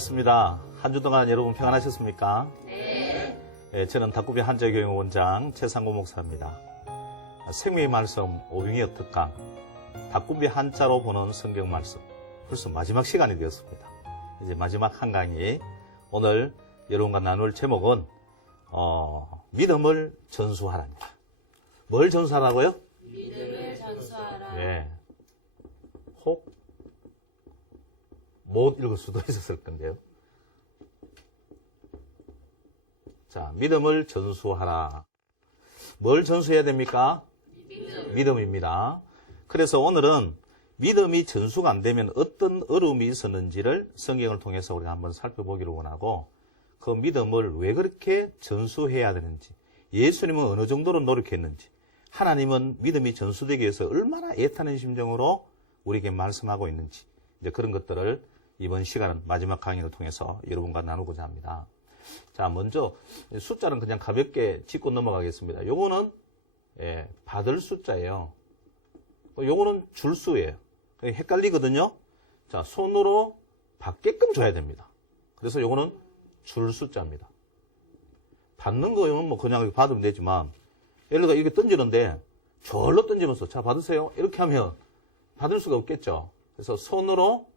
반갑습니다. 한 주 동안 여러분 평안하셨습니까? 네. 저는 닭구비 한자교회 원장 최상구 목사입니다. 생명의 말씀 오병이어 특강 닭구비 한자로 보는 성경 말씀 벌써 마지막 시간이 되었습니다. 이제 마지막 한 강의 오늘 여러분과 나눌 제목은 믿음을 전수하라입니다. 뭘 전수하라고요? 믿음을 전수하라. 네. 혹 못 읽을 수도 있었을 건데요. 자, 믿음을 전수하라. 뭘 전수해야 됩니까? 믿음입니다. 그래서 오늘은 믿음이 전수가 안 되면 어떤 어려움이 있었는지를 성경을 통해서 우리가 한번 살펴보기를 원하고 그 믿음을 왜 그렇게 전수해야 되는지, 예수님은 어느 정도로 노력했는지, 하나님은 믿음이 전수되기 위해서 얼마나 애타는 심정으로 우리에게 말씀하고 있는지, 이제 그런 것들을 이번 시간은 마지막 강의를 통해서 여러분과 나누고자 합니다. 자, 먼저 숫자는 그냥 가볍게 짚고 넘어가겠습니다. 요거는 받을 숫자예요. 요거는 줄수예요. 헷갈리거든요. 자, 손으로 받게끔 줘야 됩니다. 그래서 요거는 줄 숫자입니다. 받는 거는 뭐 그냥 받으면 되지만, 예를 들어 이렇게 던지는데 절로 던지면서 자 받으세요 이렇게 하면 받을 수가 없겠죠. 그래서 손으로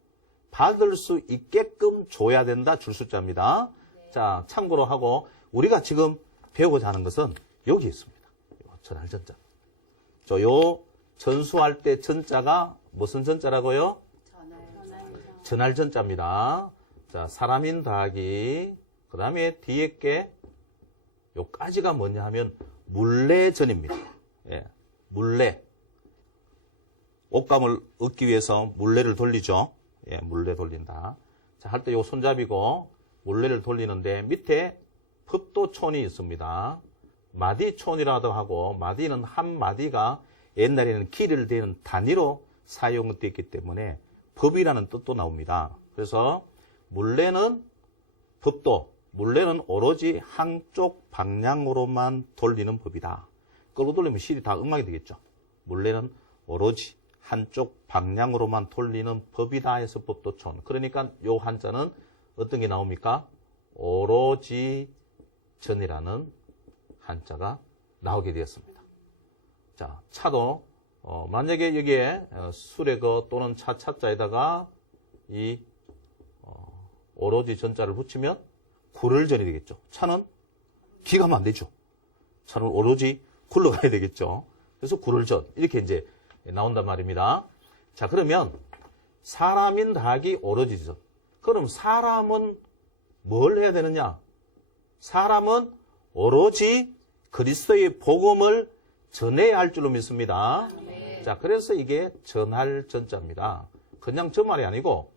받을 수 있게끔 줘야 된다. 줄 숫자입니다. 네. 자, 참고로 하고 우리가 지금 배우고자 하는 것은 여기 있습니다. 전할전자. 요 전수할 때 전자가 무슨 전자라고요? 전할전자입니다. 자, 사람인 더하기 그 다음에 뒤에 게 요까지가 뭐냐 하면 물레전입니다. 예, 물레. 옷감을 얻기 위해서 물레를 돌리죠. 예, 물레 돌린다. 자, 할 때 요 손잡이고 물레를 돌리는데 밑에 법도촌이 있습니다. 마디촌이라도 하고 마디는 한 마디가 옛날에는 길을 대는 단위로 사용됐기 때문에 법이라는 뜻도 나옵니다. 그래서 물레는 법도, 물레는 오로지 한쪽 방향으로만 돌리는 법이다. 끌고 돌리면 실이 다 엉망이 되겠죠. 물레는 오로지 한쪽 방향으로만 돌리는 법이다 해서 법도촌. 그러니까 요 한자는 어떤 게 나옵니까? 오로지 전이라는 한자가 나오게 되었습니다. 자, 차도 만약에 여기에 수레거 또는 차자에다가 이 오로지 전자를 붙이면 굴을전이 되겠죠. 차는 기가면 안 되죠. 차는 오로지 굴러가야 되겠죠. 그래서 굴을전 이렇게 이제 나온단 말입니다. 자, 그러면 사람인 더하기 오로지 전. 그럼 사람은 뭘 해야 되느냐? 사람은 오로지 그리스도의 복음을 전해야 할 줄로 믿습니다. 네. 자, 그래서 이게 전할 전자입니다. 그냥 저 말이 아니고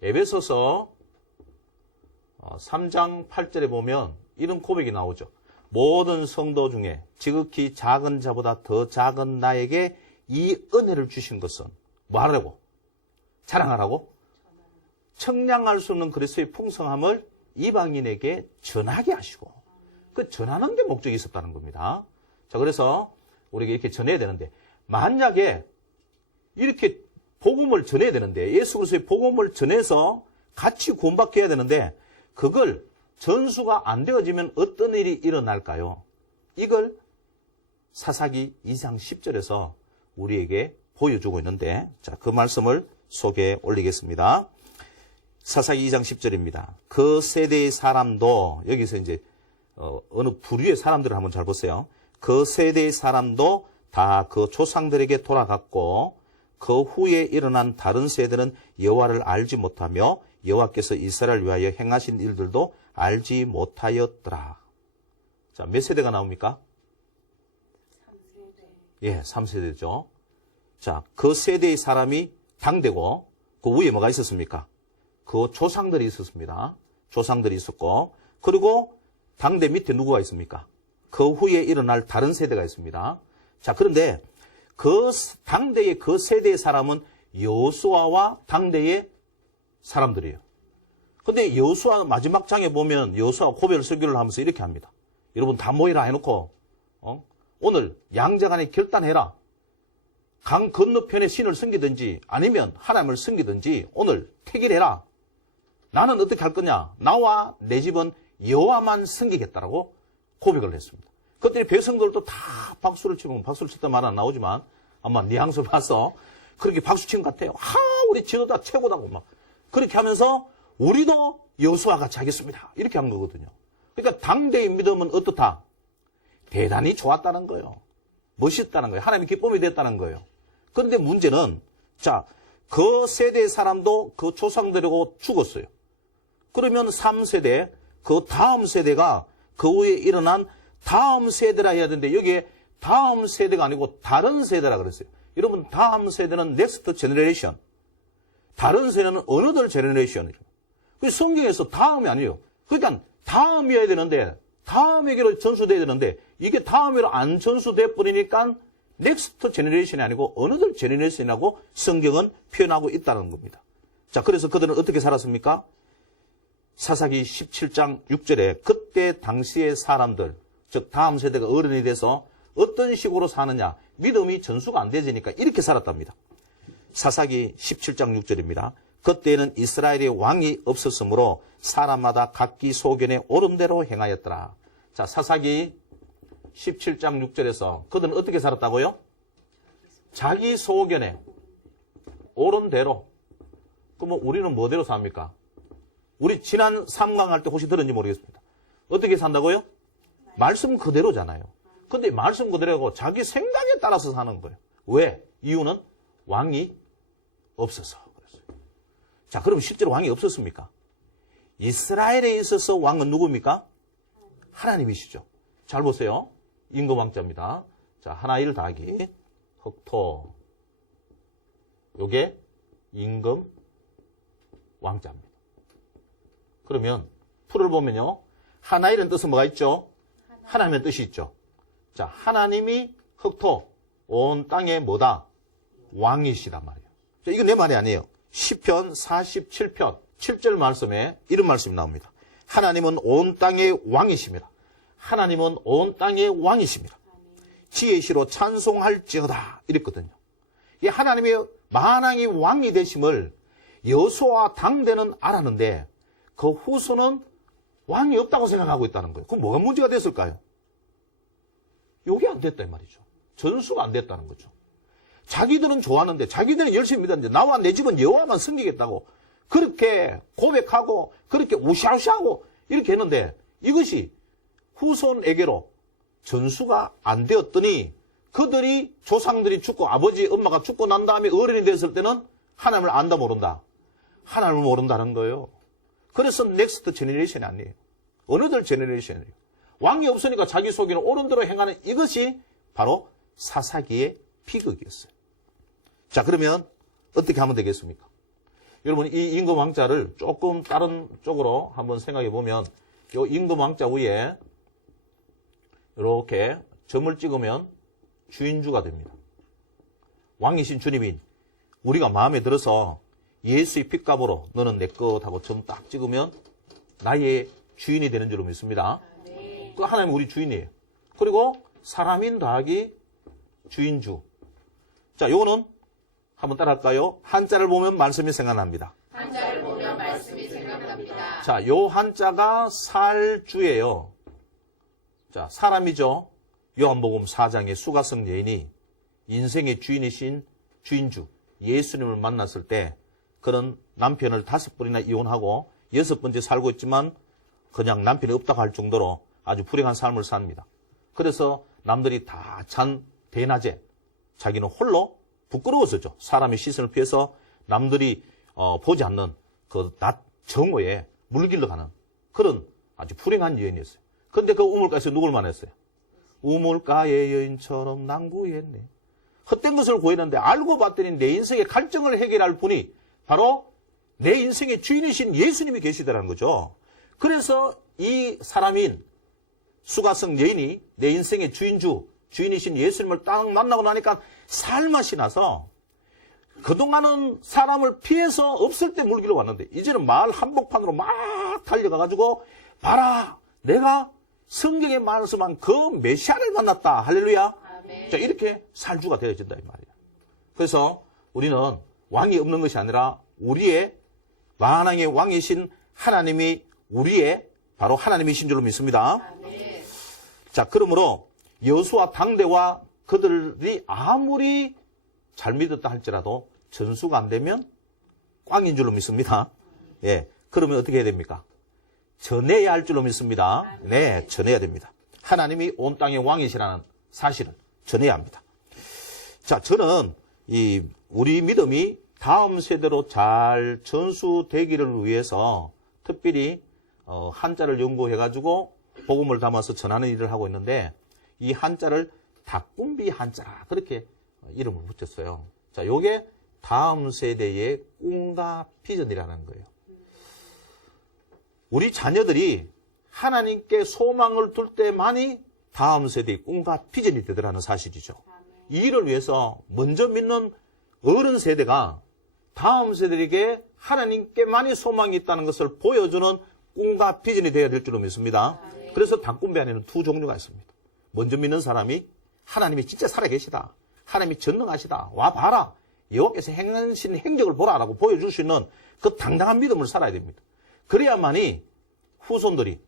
에베소서 3장 8절에 보면 이런 고백이 나오죠. 모든 성도 중에 지극히 작은 자보다 더 작은 나에게 이 은혜를 주신 것은 뭐 하라고? 자랑하라고? 청량할 수 없는 그리스도의 풍성함을 이방인에게 전하게 하시고 그 전하는 데 목적이 있었다는 겁니다. 자, 그래서 우리가 이렇게 전해야 되는데 만약에 이렇게 복음을 전해야 되는데 예수 그리스도의 복음을 전해서 같이 구원받게 해야 되는데 그걸 전수가 안 되어지면 어떤 일이 일어날까요? 이걸 사사기 2장 10절에서 우리에게 보여주고 있는데 자, 그 말씀을 소개해 올리겠습니다. 사사기 2장 10절입니다. 그 세대의 사람도 여기서 이제 어느 부류의 사람들을 한번 잘 보세요. 그 세대의 사람도 다 그 조상들에게 돌아갔고 그 후에 일어난 다른 세대는 여호와를 알지 못하며 여호와께서 이스라엘을 위하여 행하신 일들도 알지 못하였더라. 자, 몇 세대가 나옵니까? 3세대. 예, 3세대죠. 자, 그 세대의 사람이 당되고 그 위에 뭐가 있었습니까? 그 조상들이 있었습니다. 조상들이 있었고 그리고 당대 밑에 누구가 있습니까? 그 후에 일어날 다른 세대가 있습니다. 자, 그런데 그 당대의 그 세대의 사람은 여호수아와 당대의 사람들이에요. 근데 여호수아 마지막 장에 보면 여호수아 고별 설교를 하면서 이렇게 합니다. 여러분 다 모이라 해놓고 오늘 양자간에 결단해라. 강 건너편에 신을 섬기든지 아니면 하나님을 섬기든지 오늘 택일해라. 나는 어떻게 할 거냐? 나와 내 집은 여호와만 섬기겠다라고 고백을 했습니다. 그때 백성들도 다 박수를 치고, 박수를 쳤다 말 안 나오지만 아마 뉘앙스 봐서 그렇게 박수 친 것 같아요. 우리 지도자 최고다고 막 그렇게 하면서 우리도 여호수아가 같이 하겠습니다. 이렇게 한 거거든요. 그러니까 당대의 믿음은 어떻다? 대단히 좋았다는 거예요. 멋있다는 거예요. 하나님의 기쁨이 됐다는 거예요. 그런데 문제는 자, 그 세대의 사람도 그 조상들하고 죽었어요. 그러면 3세대, 그 다음 세대가 그 후에 일어난 다음 세대라 해야 되는데 여기에 다음 세대가 아니고 다른 세대라 그랬어요. 여러분 다음 세대는 넥스트 제너레이션. 다른 세대는 어느들 제너레이션이에요. 그 성경에서 다음이 아니에요. 그러니까 다음이어야 되는데 다음에게로 전수돼야 되는데 이게 다음으로 안 전수돼 버리니까 넥스트 제너레이션이 아니고 어느들 제너레이션이라고 성경은 표현하고 있다는 겁니다. 자, 그래서 그들은 어떻게 살았습니까? 사사기 17장 6절에 그때 당시의 사람들, 즉 다음 세대가 어른이 돼서 어떤 식으로 사느냐, 믿음이 전수가 안 되지니까 이렇게 살았답니다. 사사기 17장 6절입니다. 그때에는 이스라엘의 왕이 없었으므로 사람마다 각기 소견에 옳은 대로 행하였더라. 자, 사사기 17장 6절에서 그들은 어떻게 살았다고요? 자기 소견에 옳은 대로. 그러면 우리는 뭐대로 삽니까? 우리 지난 3강 할 때 혹시 들었는지 모르겠습니다. 어떻게 산다고요? 말씀 그대로잖아요. 근데 말씀 그대로고 자기 생각에 따라서 사는 거예요. 왜? 이유는 왕이 없어서 그랬어요. 자, 그럼 실제로 왕이 없었습니까? 이스라엘에 있어서 왕은 누굽니까? 하나님이시죠. 잘 보세요. 임금왕자입니다. 자, 하나 일 더하기 흑토. 요게 임금왕자입니다. 그러면 풀을 보면요. 하나 일은 뜻은 뭐가 있죠? 하나님의 뜻이 있죠. 자, 하나님이 흑토, 온 땅에 뭐다? 왕이시단 말이에요. 자, 이건 내 말이 아니에요. 시편 47편 7절 말씀에 이런 말씀이 나옵니다. 하나님은 온 땅의 왕이십니다. 하나님은 온 땅의 왕이십니다. 지혜시로 찬송할지어다 이랬거든요. 이 하나님의 만왕의 왕이 되심을 여호수아 당대는 알았는데 그 후손은 왕이 없다고 생각하고 있다는 거예요. 그럼 뭐가 문제가 됐을까요? 이게 안 됐다 이 말이죠. 전수가 안 됐다는 거죠. 자기들은 좋았는데 자기들은 열심히 믿었는데 나와 내 집은 여호와만 섬기겠다고 그렇게 고백하고 그렇게 우시아우시하고 이렇게 했는데 이것이 후손에게로 전수가 안 되었더니 그들이 조상들이 죽고 아버지 엄마가 죽고 난 다음에 어른이 됐을 때는 하나님을 안다 모른다. 하나님을 모른다는 거예요. 그래서 넥스트 제너레이션이 아니에요. 어느들 제너레이션이에요. 왕이 없으니까 자기 속에는 옳은 대로 행하는 이것이 바로 사사기의 비극이었어요. 자, 그러면 어떻게 하면 되겠습니까? 여러분, 이 임금왕자를 조금 다른 쪽으로 한번 생각해 보면 이 임금왕자 위에 이렇게 점을 찍으면 주인주가 됩니다. 왕이신 주님이 우리가 마음에 들어서 예수의 핏값으로 너는 내 것 하고 점 딱 찍으면 나의 주인이 되는 줄로 믿습니다. 그 하나님 우리 주인이에요. 그리고 사람인 더하기 주인주. 자, 요거는 한번 따라할까요? 한자를 보면 말씀이 생각납니다. 한자를 보면 말씀이 생각납니다. 자, 요 한자가 살주예요. 자, 사람이죠. 요한복음 4장의 수가성 여인이 인생의 주인이신 주인주 예수님을 만났을 때 그런 남편을 5번이나 이혼하고 6번째 살고 있지만 그냥 남편이 없다고 할 정도로 아주 불행한 삶을 삽니다. 그래서 남들이 다 잔 대낮에 자기는 홀로 부끄러워서죠. 사람의 시선을 피해서 남들이 보지 않는 그 낮 정오에 물길로 가는 그런 아주 불행한 여인이었어요. 그런데 그 우물가에서 누굴 만났어요? 우물가의 여인처럼 난 구했네. 헛된 것을 구했는데 알고 봤더니 내 인생의 갈증을 해결할 분이 바로 내 인생의 주인이신 예수님이 계시더라는 거죠. 그래서 이 사람인 수가성 여인이 내 인생의 주인이신 예수님을 딱 만나고 나니까 살맛이 나서 그동안은 사람을 피해서 없을 때 물길로 왔는데 이제는 마을 한복판으로 막 달려가가지고 봐라 내가 성경에 말씀한 그 메시아를 만났다. 할렐루야. 아멘. 자, 이렇게 살주가 되어진다 이 말이에요. 그래서 우리는 왕이 없는 것이 아니라 우리의 만왕의 왕이신 하나님이 우리의 바로 하나님이신 줄로 믿습니다. 아멘. 자, 그러므로 여호수아 당대와 그들이 아무리 잘 믿었다 할지라도 전수가 안 되면 꽝인 줄로 믿습니다. 예. 그러면 어떻게 해야 됩니까? 전해야 할 줄로 믿습니다. 네, 전해야 됩니다. 하나님이 온 땅의 왕이시라는 사실을 전해야 합니다. 자, 저는 우리 믿음이 다음 세대로 잘 전수되기를 위해서 특별히 한자를 연구해가지고 복음을 담아서 전하는 일을 하고 있는데 이 한자를 닭꿈비 한자라 그렇게 이름을 붙였어요. 자, 요게 다음 세대의 꿈과 비전이라는 거예요. 우리 자녀들이 하나님께 소망을 둘 때만이 다음 세대의 꿈과 비전이 되더라는 사실이죠. 이 일을 위해서 먼저 믿는 어른 세대가 다음 세대에게 하나님께만이 소망이 있다는 것을 보여주는 꿈과 비전이 되어야 될 줄로 믿습니다. 그래서 닭꿈비 안에는 두 종류가 있습니다. 먼저 믿는 사람이 하나님이 진짜 살아계시다. 하나님이 전능하시다. 와 봐라. 여호와께서 행하신 행적을 보라라고 보여줄 수 있는 그 당당한 믿음을 살아야 됩니다. 그래야만이 후손들이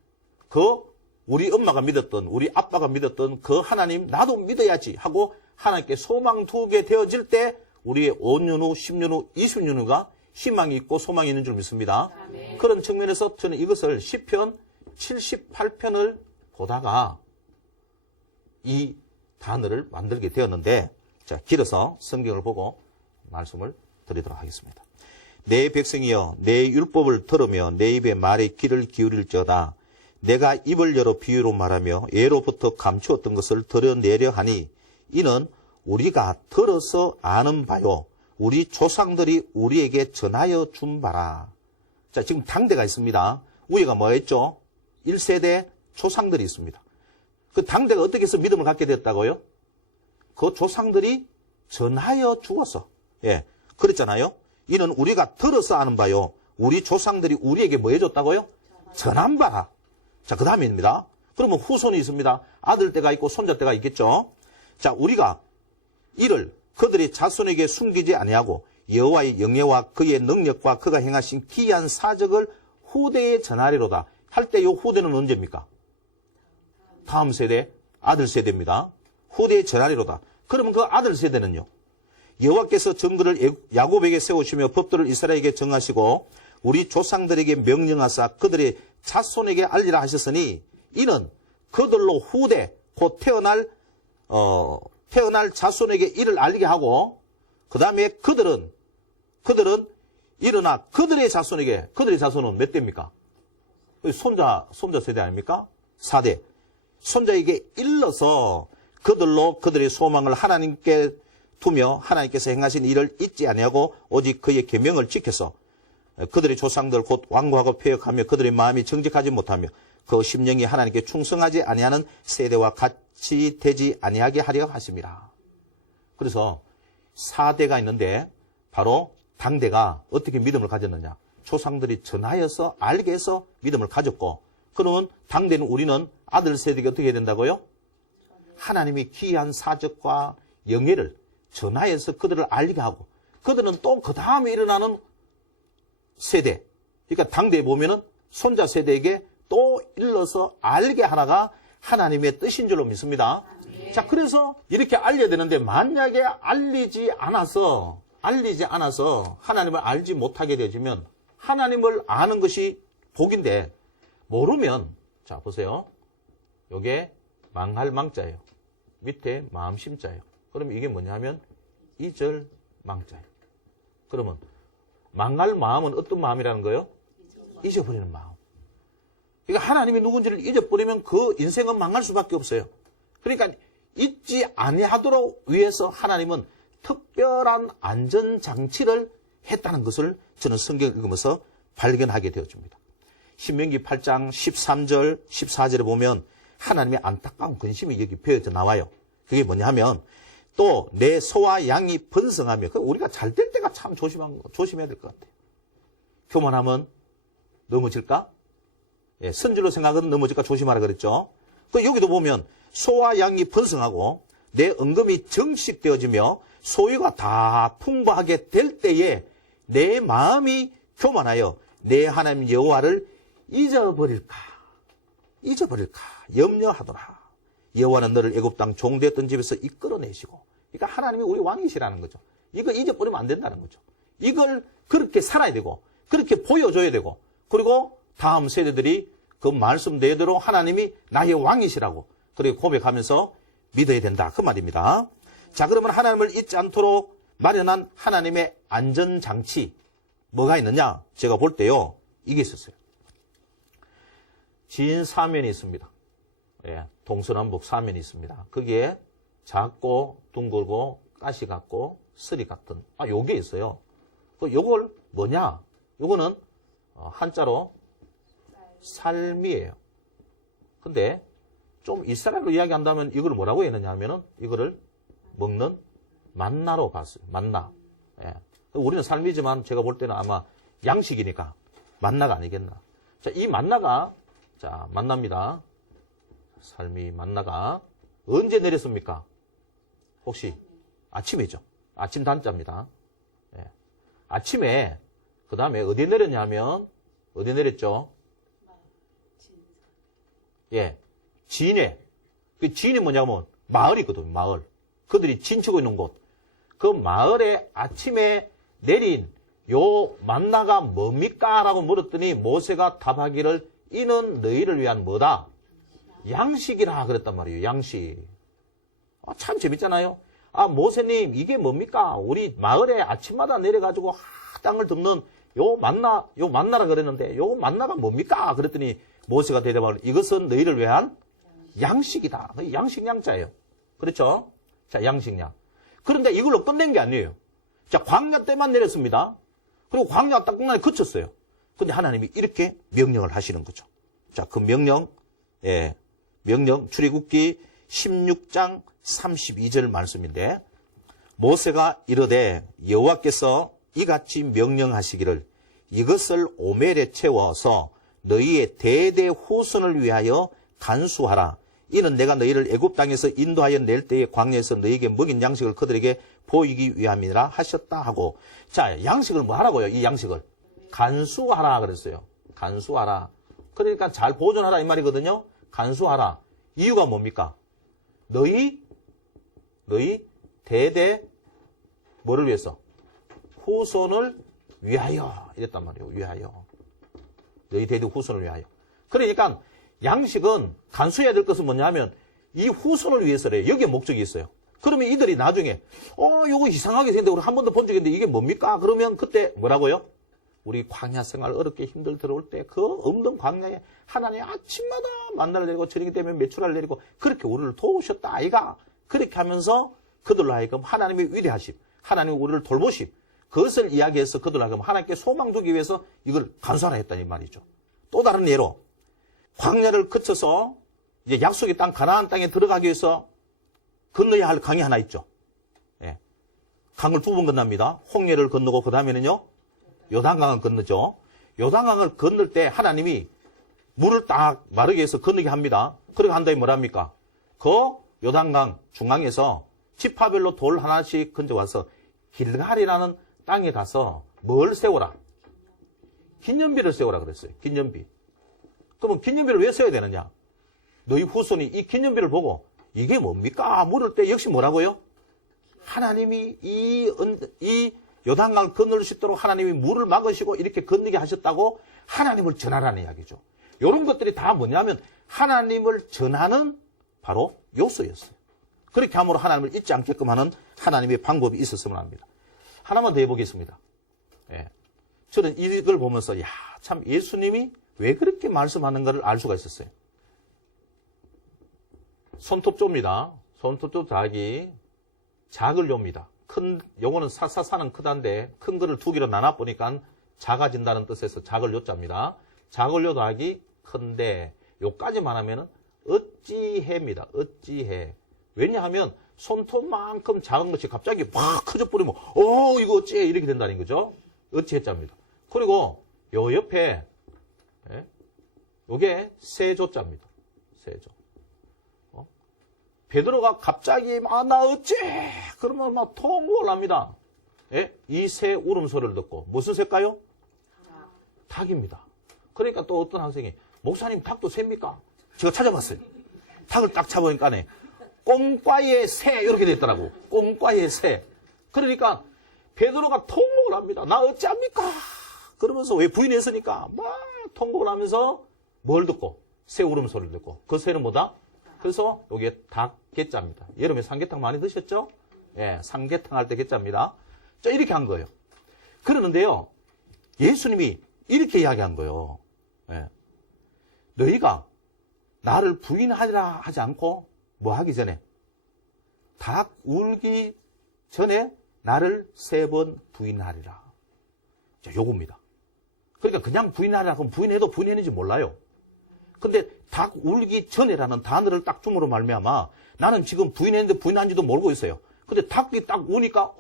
우리 엄마가 믿었던 우리 아빠가 믿었던 그 하나님 나도 믿어야지 하고 하나님께 소망 두게 되어질 때 우리의 5년 후, 10년 후, 20년 후가 희망이 있고 소망이 있는 줄 믿습니다. 아멘. 그런 측면에서 저는 이것을 시편 78편을 보다가 이 단어를 만들게 되었는데 자, 길어서 성경을 보고 말씀을 드리도록 하겠습니다. 내 백성이여 내 율법을 들으며 내 입의 말에 귀를 기울일지어다. 내가 입을 열어 비유로 말하며 예로부터 감추었던 것을 드러내려 하니 이는 우리가 들어서 아는 바요 우리 조상들이 우리에게 전하여 준 바라. 자, 지금 당대가 있습니다. 위에가 뭐였죠? 1세대 조상들이 있습니다. 그 당대가 어떻게 해서 믿음을 갖게 됐다고요? 그 조상들이 전하여 주어서. 예, 그랬잖아요. 이는 우리가 들어서 아는 바요. 우리 조상들이 우리에게 뭐 해줬다고요? 전한 바라. 자, 그 다음입니다. 그러면 후손이 있습니다. 아들 때가 있고 손자 때가 있겠죠. 자, 우리가 이를 그들의 자손에게 숨기지 아니하고 여호와의 영예와 그의 능력과 그가 행하신 기이한 사적을 후대에 전하리로다. 할 때 이 후대는 언제입니까? 다음 세대, 아들 세대입니다. 후대에 전하리로다. 그러면 그 아들 세대는요. 여호와께서 정글을 야곱에게 세우시며 법도를 이스라엘에게 정하시고 우리 조상들에게 명령하사 그들의 자손에게 알리라 하셨으니 이는 그들로 후대 곧 태어날 자손에게 이를 알리게 하고 그 다음에 그들은 일어나 그들의 자손은 몇 대입니까? 손자 세대 아닙니까? 4대. 손자에게 일러서 그들로 그들의 소망을 하나님께 두며 하나님께서 행하신 일을 잊지 아니하고 오직 그의 계명을 지켜서 그들의 조상들 곧 완고하고 폐역하며 그들의 마음이 정직하지 못하며 그 심령이 하나님께 충성하지 아니하는 세대와 같이 되지 아니하게 하려 하심이라. 그래서 4대가 있는데 바로 당대가 어떻게 믿음을 가졌느냐. 조상들이 전하여서 알게 해서 믿음을 가졌고 그러면 당대는 우리는 아들 세대가 어떻게 해야 된다고요? 하나님이 기이한 사적과 영예를 전하여서 그들을 알게 하고 그들은 또 그 다음에 일어나는 세대 그러니까 당대에 보면은 손자 세대에게 또 일러서 알게 하나가 하나님의 뜻인 줄로 믿습니다. 자, 그래서 이렇게 알려야 되는데 만약에 알리지 않아서 하나님을 알지 못하게 되어지면 하나님을 아는 것이 복인데 모르면 자 보세요. 요게 망할 망자예요. 밑에 마음심자예요. 그러면 이게 뭐냐면 잊을 망자예요. 그러면 망할 마음은 어떤 마음이라는 거예요? 잊어버리는 마음. 그러니까 하나님이 누군지를 잊어버리면 그 인생은 망할 수밖에 없어요. 그러니까 잊지 아니하도록 위해서 하나님은 특별한 안전장치를 했다는 것을 저는 성경을 읽으면서 발견하게 되어집니다. 신명기 8장 13절, 14절에 보면 하나님의 안타까운 근심이 여기 배어져 나와요. 그게 뭐냐 하면 또 내 소와 양이 번성하며 우리가 잘 될 때가 참 조심해야 될 것 같아요. 교만하면 넘어질까? 예, 선질로 생각은 넘어질까 조심하라 그랬죠. 여기도 보면 소와 양이 번성하고 내 은금이 정식되어지며 소유가 다 풍부하게 될 때에 내 마음이 교만하여 내 하나님 여호와를 잊어버릴까 염려하더라. 여호와는 너를 애굽 땅 종되었던 집에서 이끌어내시고, 그러니까 하나님이 우리 왕이시라는 거죠. 이거 잊어버리면 안 된다는 거죠. 이걸 그렇게 살아야 되고 그렇게 보여줘야 되고, 그리고 다음 세대들이 그 말씀대로 하나님이 나의 왕이시라고 그렇게 고백하면서 믿어야 된다, 그 말입니다. 자, 그러면 하나님을 잊지 않도록 마련한 하나님의 안전장치 뭐가 있느냐? 제가 볼 때요, 이게 있었어요. 진 사면이 있습니다. 예, 동서남북 사면이 있습니다. 거기에 작고 둥글고 가시 같고 쓰리 같은 요게 있어요. 요걸 뭐냐? 요거는 한자로 삶이에요. 근데 좀 이스라엘로 이야기한다면 이걸 뭐라고 했느냐 하면은 이거를 먹는 만나로 봤어요. 만나. 예. 우리는 삶이지만 제가 볼 때는 아마 양식이니까 만나가 아니겠나. 자, 이 만나가, 자, 만납니다. 삶이 만나가 언제 내렸습니까? 혹시 아침이죠. 아침 단자입니다. 예. 아침에 그 다음에 어디에 내렸냐면 어디에 내렸죠? 예, 진해. 그 진이 뭐냐면 마을이거든요. 마을. 그들이 진치고 있는 곳. 그 마을에 아침에 내린 요 만나가 뭡니까? 라고 물었더니 모세가 답하기를 이는 너희를 위한 뭐다? 양식이라 그랬단 말이에요. 양식. 참 재밌잖아요. 모세님 이게 뭡니까? 우리 마을에 아침마다 내려가지고 땅을 덮는 요 만나라 그랬는데 요 만나가 뭡니까? 그랬더니 모세가 대답하기를 이것은 너희를 위한 양식이다. 양식 양자예요. 그렇죠? 자, 양식량. 그런데 이걸로 끝낸 게 아니에요. 자, 광야 때만 내렸습니다. 그리고 광야 딱 끝나니 그쳤어요. 근데 하나님이 이렇게 명령을 하시는 거죠. 자, 그 명령, 예, 명령, 출애굽기 16장 32절 말씀인데, 모세가 이르되 여호와께서 이같이 명령하시기를 이것을 오멜에 채워서 너희의 대대 후손을 위하여 간수하라. 이는 내가 너희를 애굽 땅에서 인도하여 낼 때에 광야에서 너희에게 먹인 양식을 그들에게 보이기 위함이라 하셨다 하고. 자, 양식을 뭐 하라고요? 이 양식을 간수하라 그랬어요. 간수하라. 그러니까 잘 보존하라 이 말이거든요. 간수하라. 이유가 뭡니까? 너희 대대 뭐를 위해서? 후손을 위하여 이랬단 말이에요. 위하여. 너희 대대 후손을 위하여. 그러니까 양식은 간수해야 될 것은 뭐냐면 이 후손을 위해서래. 여기에 목적이 있어요. 그러면 이들이 나중에 요거 이상하게 생겼는데 우리 한 번도 본 적이 있는데 이게 뭡니까? 그러면 그때 뭐라고요? 우리 광야 생활 어렵게 힘들 들어올 때 그 없는 광야에 하나님 아침마다 만나를 내리고 저녁이 되면 메추라를 내리고 그렇게 우리를 도우셨다 아이가. 그렇게 하면서 그들로 하여금 하나님의 위대하심, 하나님의 우리를 돌보심, 그것을 이야기해서 그들로 하여금 하나님께 소망 두기 위해서 이걸 간수하라 했다는 말이죠. 또 다른 예로 광야를 거쳐서 이제 약속의 땅 가나안 땅에 들어가기 위해서 건너야 할 강이 하나 있죠. 예. 강을 두 번 건납니다. 홍해를 건너고 그 다음에는요 요단강을 건너죠. 요단강을 건널 때 하나님이 물을 딱 마르게 해서 건너게 합니다. 그러고 한 다음에 뭐랍니까? 그 요단강 중앙에서 지파별로 돌 하나씩 건져와서 길갈이라는 땅에 가서 뭘 세워라? 기념비를 세워라 그랬어요. 기념비. 그러면 기념비를 왜 세워야 되느냐? 너희 후손이 이 기념비를 보고 이게 뭡니까? 물을 때 역시 뭐라고요? 하나님이 이 요단강을 건널 수 있도록 하나님이 물을 막으시고 이렇게 건너게 하셨다고 하나님을 전하라는 이야기죠. 이런 것들이 다 뭐냐면 하나님을 전하는 바로 요소였어요. 그렇게 함으로 하나님을 잊지 않게끔 하는 하나님의 방법이 있었으면 합니다. 하나만 더 해보겠습니다. 예. 저는 이걸 보면서 참 예수님이 왜 그렇게 말씀하는가를 알 수가 있었어요. 손톱조입니다. 손톱조 닭이 작을 요입니다. 요거는 사는 크다인데 큰 거를 두 개로 나눠 보니까 작아진다는 뜻에서 작을 요자입니다. 작을 요 닭이 큰데 요까지만 하면은 어찌해입니다. 어찌해. 왜냐하면 손톱만큼 작은 것이 갑자기 막 커져 버리면 이거 어찌해 이렇게 된다는 거죠. 어찌해자입니다. 그리고 요 옆에 요게 세조자입니다. 세조. 베드로가 갑자기 나 어째 그러면 막 통곡을 합니다. 이 새 울음소리를 듣고 무슨 새일까요? 닭입니다. 그러니까 또 어떤 학생이 목사님 닭도 셉니까? 제가 찾아봤어요. 닭을 딱 잡으니까 꽁과의 새 이렇게 됐더라고. 꽁과의 새. 그러니까 베드로가 통곡을 합니다. 나 어찌합니까? 그러면서 왜 부인했으니까 막 통곡을 하면서 뭘 듣고? 새 울음소리를 듣고. 그 새는 뭐다? 그래서 이게 닭게자입니다. 여름에 삼계탕 많이 드셨죠? 예, 삼계탕 할 때 게자입니다. 자, 이렇게 한 거예요. 그러는데요, 예수님이 이렇게 이야기한 거예요. 예. 너희가 나를 부인하리라 하지 않고 뭐 하기 전에? 닭 울기 전에 나를 3번 부인하리라. 자, 요겁니다. 그러니까 그냥 부인하리라 하면 부인해도 부인했는지 몰라요. 근데 닭 울기 전에라는 단어를 딱 줌으로 말미암아 나는 지금 부인했는데 부인한지도 모르고 있어요. 근데 닭이 딱 우니까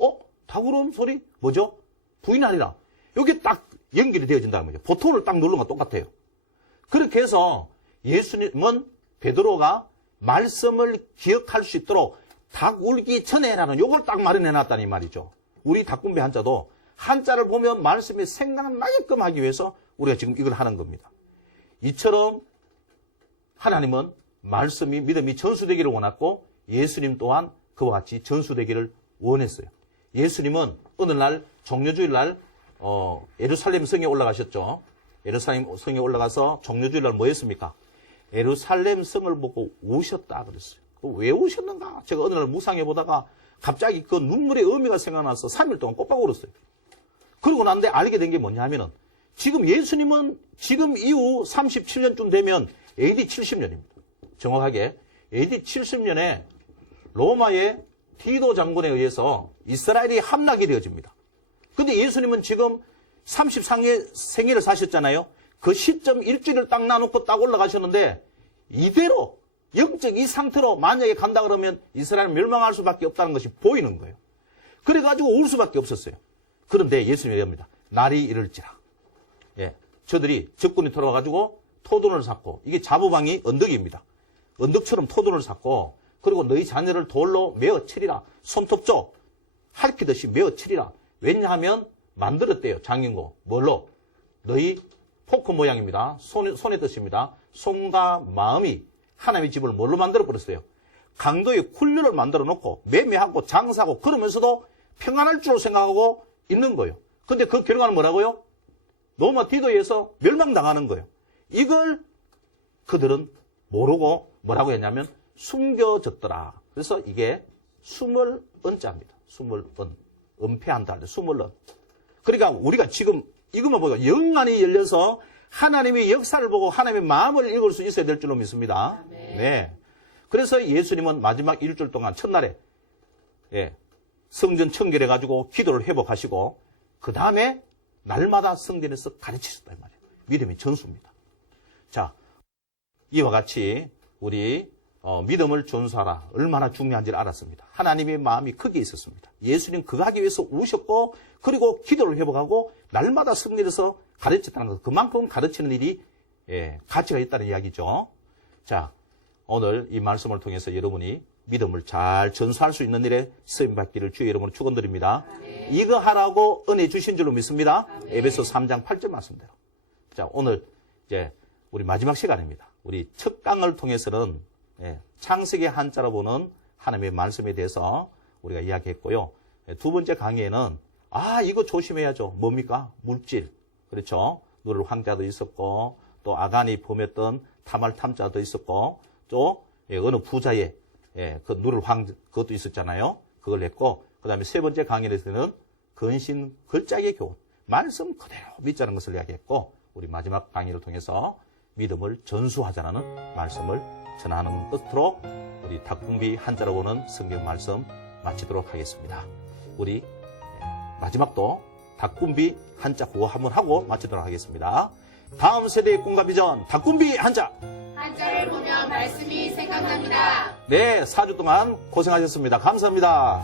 닭 울음 소리 뭐죠? 부인하리라. 여기 딱 연결이 되어진다는 거죠. 버튼을 딱 누르는 거 똑같아요. 그렇게 해서 예수님은 베드로가 말씀을 기억할 수 있도록 닭 울기 전에라는 요걸 딱 마련해 놨다는 말이죠. 우리 닭군배 한자도 한자를 보면 말씀이 생각나게끔 하기 위해서 우리가 지금 이걸 하는 겁니다. 이처럼 하나님은 말씀이 믿음이 전수되기를 원했고 예수님 또한 그와 같이 전수되기를 원했어요. 예수님은 어느 날 종려주일 날 예루살렘 성에 올라가셨죠. 예루살렘 성에 올라가서 종려주일 날 뭐 했습니까? 예루살렘 성을 보고 우셨다 그랬어요. 왜 우셨는가? 제가 어느 날 묵상해 보다가 갑자기 그 눈물의 의미가 생각나서 3일 동안 꼬박 울었어요. 그러고 난데 알게 된 게 뭐냐 하면은 지금 예수님은 지금 이후 37년쯤 되면 AD 70년입니다. 정확하게 AD 70년에 로마의 디도 장군에 의해서 이스라엘이 함락이 되어집니다. 근데 예수님은 지금 33년 생애를 사셨잖아요. 그 시점 일주일을 딱 나놓고 딱 올라가셨는데 이대로 영적 이 상태로 만약에 간다 그러면 이스라엘은 멸망할 수밖에 없다는 것이 보이는 거예요. 그래가지고 울 수밖에 없었어요. 그런데 예수님이 얘기합니다. 날이 이를지라. 예, 저들이 적군이 들어와가지고 토돈을 쌓고 이게 자부방이 언덕입니다. 언덕처럼 토돈을 쌓고 그리고 너희 자녀를 돌로 메어 치리라. 손톱조 할퀴듯이 메어 치리라. 왜냐하면 만들었대요. 장인고. 뭘로? 너희 포크 모양입니다. 손의 뜻입니다. 손과 마음이 하나님의 집을 뭘로 만들어버렸어요? 강도의 훈련을 만들어 놓고 매매하고 장사하고 그러면서도 평안할 줄 생각하고 있는 거예요. 근데 그 결과는 뭐라고요? 로마 디도에서 멸망당하는 거예요. 이걸 그들은 모르고 뭐라고 했냐면 숨겨졌더라. 그래서 이게 숨을 언자입니다. 숨을 언. 은폐한다 할 때 숨을 언. 그러니까 우리가 지금 이것만 보고 영안이 열려서 하나님의 역사를 보고 하나님의 마음을 읽을 수 있어야 될 줄로 믿습니다. 네. 그래서 예수님은 마지막 일주일 동안 첫날에 성전 청결해가지고 기도를 회복하시고 그 다음에 날마다 성전에서 가르치셨다 이 말이에요. 믿음이 전수입니다. 자, 이와 같이 우리 믿음을 전수하라 얼마나 중요한지를 알았습니다. 하나님의 마음이 크게 있었습니다. 예수님 그거 하기 위해서 우셨고 그리고 기도를 회복하고 날마다 성전에서 가르쳤다는 것. 그만큼 가르치는 일이 가치가 있다는 이야기죠. 자, 오늘 이 말씀을 통해서 여러분이 믿음을 잘 전수할 수 있는 일에 쓰임받기를 주의 이름으로 축원드립니다. 이거 하라고 은혜 주신 줄로 믿습니다. 에베소 3장 8절 말씀대로. 자, 오늘 이제 우리 마지막 시간입니다. 우리 첫 강을 통해서는 창세기 한자로 보는 하나님의 말씀에 대해서 우리가 이야기했고요. 두 번째 강의에는 이거 조심해야죠. 뭡니까? 물질. 그렇죠. 누를 황자도 있었고 또 아간이 범했던 타말 탐자도 있었고 또 어느 부자의 그 누를 그것도 있었잖아요. 그걸 했고 그 다음에 세 번째 강의에서는 근신 걸작의 교훈. 말씀 그대로 믿자는 것을 이야기했고 우리 마지막 강의를 통해서 믿음을 전수하자는 말씀을 전하는 끝으로 우리 닭궁비 한자로 보는 성경 말씀 마치도록 하겠습니다. 우리 마지막도 닭궁비 한자 구호 한번 하고 마치도록 하겠습니다. 다음 세대의 꿈과 비전 닭궁비 한자. 한자를 보면 말씀이 생각납니다. 네, 4주 동안 고생하셨습니다. 감사합니다.